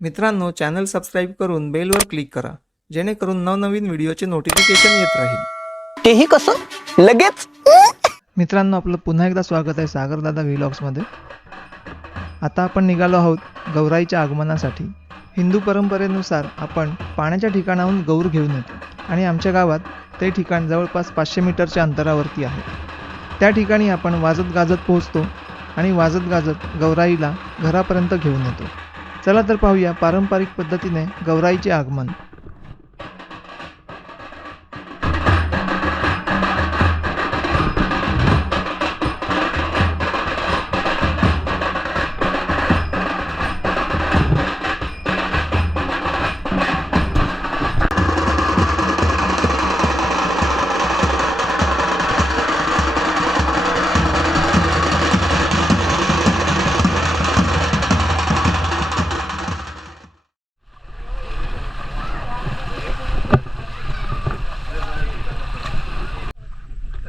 मित्रांनो, channel subscribe करून बेलवर click करा, जेणेकरून नवनवीन व्हिडिओचे नोटिफिकेशन येत राहील। तेही कसं लगेच। मित्रांनो, आपलं पुन्हा एकदा स्वागत आहे सागरदादा व्लॉग्समध्ये। आता आपण निघालो आहोत गौराईच्या आगमनासाठी। हिंदू परंपरेनुसार आपण पाण्याच्या ठिकाणाहून गौर घेऊन येतो आणि आमच्या गावात ते ठिकाण जवळपास 500 मीटरच्या अंतरावरती आहे। त्या ठिकाणी आपण वाजत गाजत पोहोचतो आणि वाजत गाजत गौराईला घरापर्यंत घेऊन येतो। चला तर पाहूया पारंपरिक पद्धतीने गौराईचे आगमन।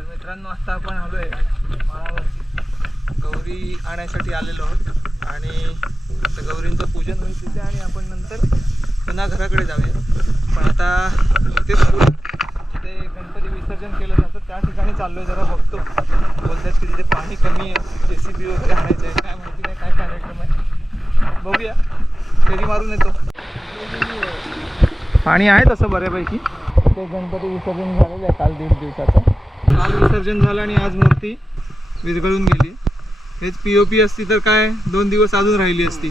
मित्रांनो, आता आपण आलोय माळावरती गौरी आणायसाठी आलेलो आहोत आणि आता गौरींचं पूजन होईल तिथे आणि आपण नंतर पुन्हा घराकडे जाऊया। पण आता तिथेच पुढे जिथे गणपती विसर्जन केलं जातं त्या ठिकाणी चाललोय, जरा बघतो। बोलतात की तिथे पाणी कमी आहे, JCB वगैरे आणायचं आहे, काय माहिती नाही काय कार्यक्रम आहे, बघूया, फेरी मारून येतो। पाणी आहे तसं बऱ्यापैकी। ते गणपती विसर्जन झालेलं आहे काल 1.5 दिवसाचं। काल विसर्जन झालं आणि आज मूर्ती विरघळून गेली। हेच POP असती तर काय 2 दिवस अजून राहिली असती।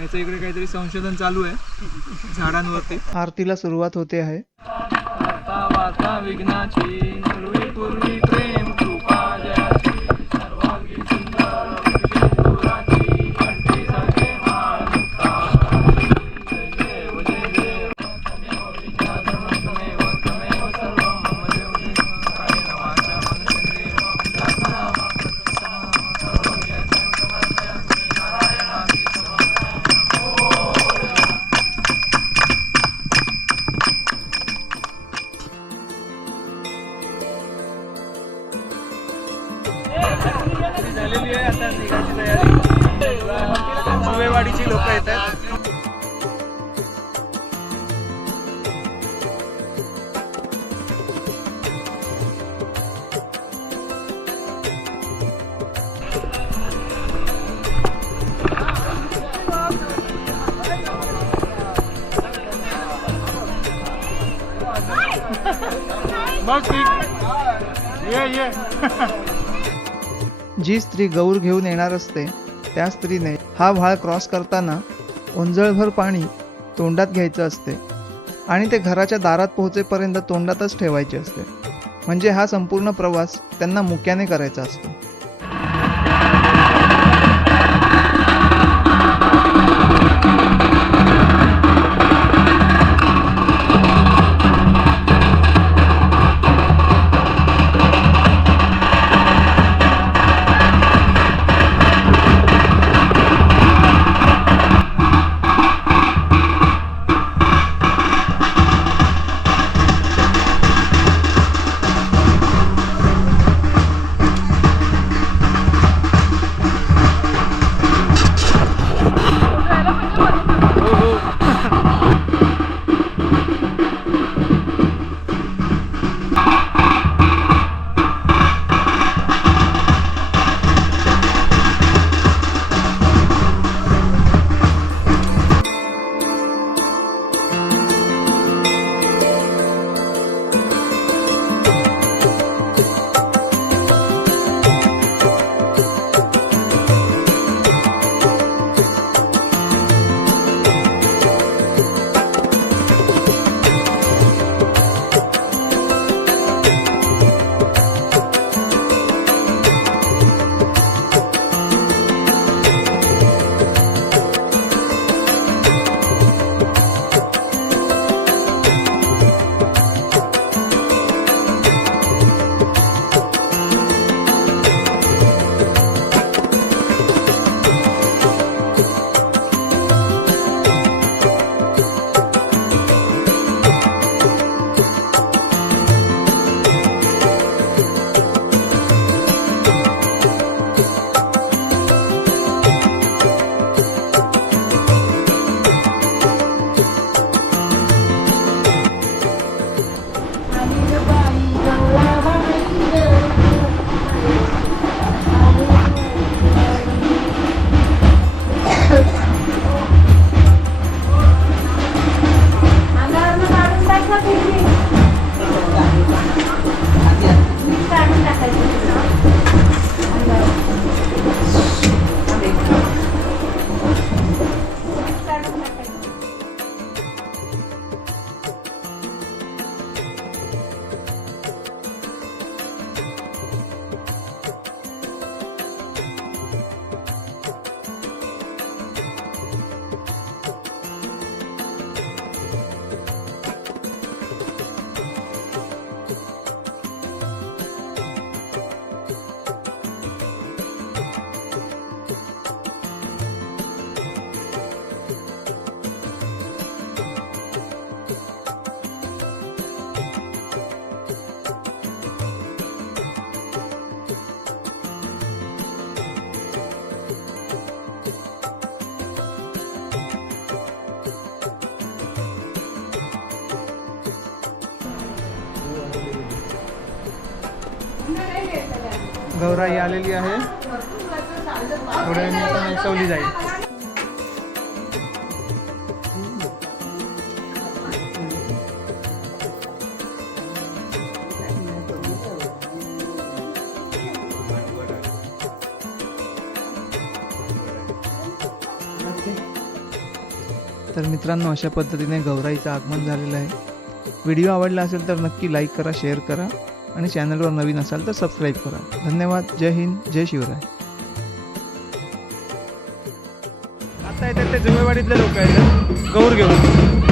याचं इकडे काहीतरी संशोधन चालू आहे झाडांवरती। आरतीला सुरुवात होते आहे। वार्ता विघ्नाची पूर्वी प्रेम कृपा जयाची सर्वांगी सुंदर विजयपुराची कंठी सखे माळ मुक्ता जय देव जय देव तमेव विद्याधर्म तमेव तमेव सर्वं मम देव काय नवाचा मनुष्य नारायणाची झालेली आहे। आता निघायची तयारी। सुवेवाडीची लोक येत आहेत। ये जी स्त्री गौर घेऊन येणार असते त्या स्त्रीने हा व्हाळ क्रॉस करताना ओंजळभर पाणी तोंडात घ्यायचं असते आणि ते घराच्या दारात पोहोचेपर्यंत तोंडातच ठेवायचे असते, म्हणजे हा संपूर्ण प्रवास त्यांना मुक्याने करायचा असतो। गौराई आलेली आहे, थोड्या वेळाने आता नेसवली जाईल. तर मित्रांनो, अशा पद्धतीने गौराईचं आगमन झालेलं आहे. व्हिडिओ आवडला असेल तर नक्की लाईक करा, शेअर करा आणि चॅनलवर नवीन असाल तर सबस्क्राईब करा. धन्यवाद. जय हिंद, जय शिवराय. आता येतात ते जुमेवाडीतले लोक आहेत गौर घेऊन.